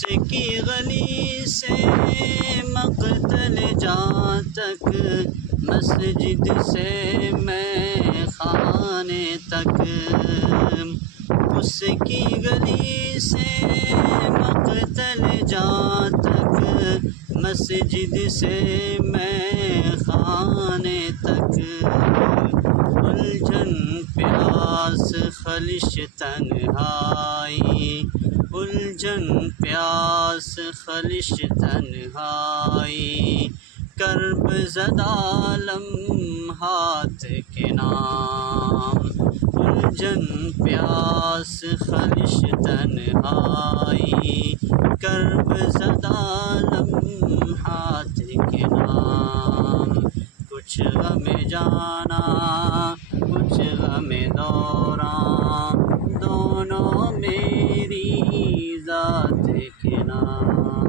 اس کی گلی سے مقتل جاں تک، مسجد سے میں خانے تک، اس کی گلی سے مقتل جاں تک، مسجد سے میں خانے تک، الجھن پیاس خلش تنہائی، الجھن پیاس خلش تنہائی، کرب زدہ لمحات کے نام، الجھن پیاس خلش تنہائی، کرب زدہ لمحات کے نام، کچھ غم جانا کچھ غم دوراں، دونوں میری ذات کے نام۔